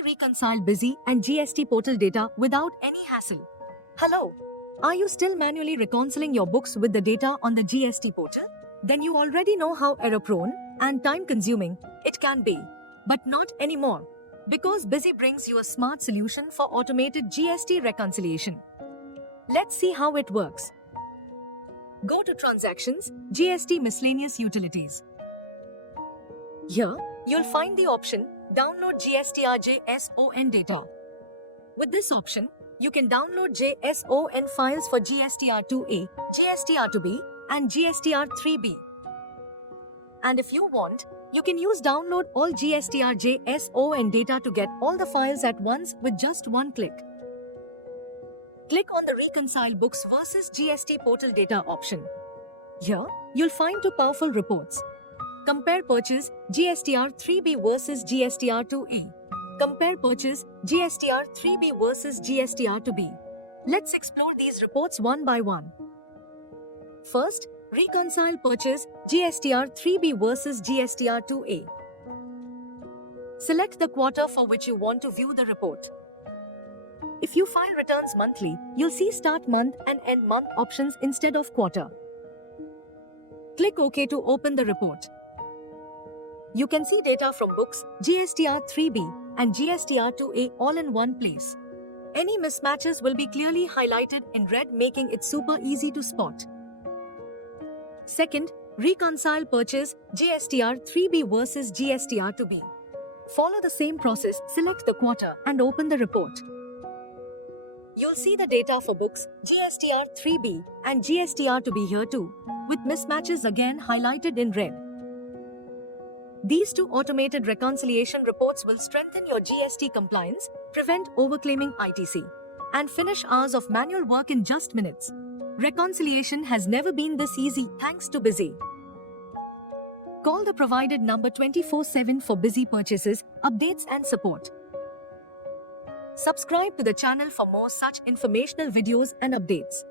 easily reconcile Busy and GST portal data without any hassle. Hello. Are you still manually reconciling your books with the data on the GST portal? Then you already know how error-prone and time-consuming it can be. But not anymore. Because Busy brings you a smart solution for automated GST reconciliation. Let's see how it works. Go to Transactions, GST Miscellaneous Utilities. Here, you'll find the option Download GSTR JSON data. With this option, you can download JSON files for GSTR2A, GSTR2B, and GSTR3B. And if you want, you can use Download all GSTR JSON data to get all the files at once with just one click. Click on the Reconcile Books versus GST Portal Data option. Here, you'll find two powerful reports. Compare Purchase GSTR3B versus GSTR2A. Compare Purchase GSTR3B versus GSTR2B. Let's explore these reports one by one. First, Reconcile Purchase GSTR3B versus GSTR2A. Select the quarter for which you want to view the report. If you file returns monthly, you'll see Start Month and End Month options instead of quarter. Click OK to open the report. You can see data from books GSTR3B and GSTR2A all in one place. Any mismatches will be clearly highlighted in red, making it super easy to spot. Second, Reconcile Purchase GSTR3B versus GSTR2B. Follow the same process, select the quarter and open the report. You'll see the data for books GSTR3B and GSTR2B here too, with mismatches again highlighted in red. These two automated reconciliation reports will strengthen your GST compliance, prevent overclaiming ITC, and finish hours of manual work in just minutes. Reconciliation has never been this easy thanks to Busy. Call the provided number 24/7 for Busy purchases, updates and support. Subscribe to the channel for more such informational videos and updates.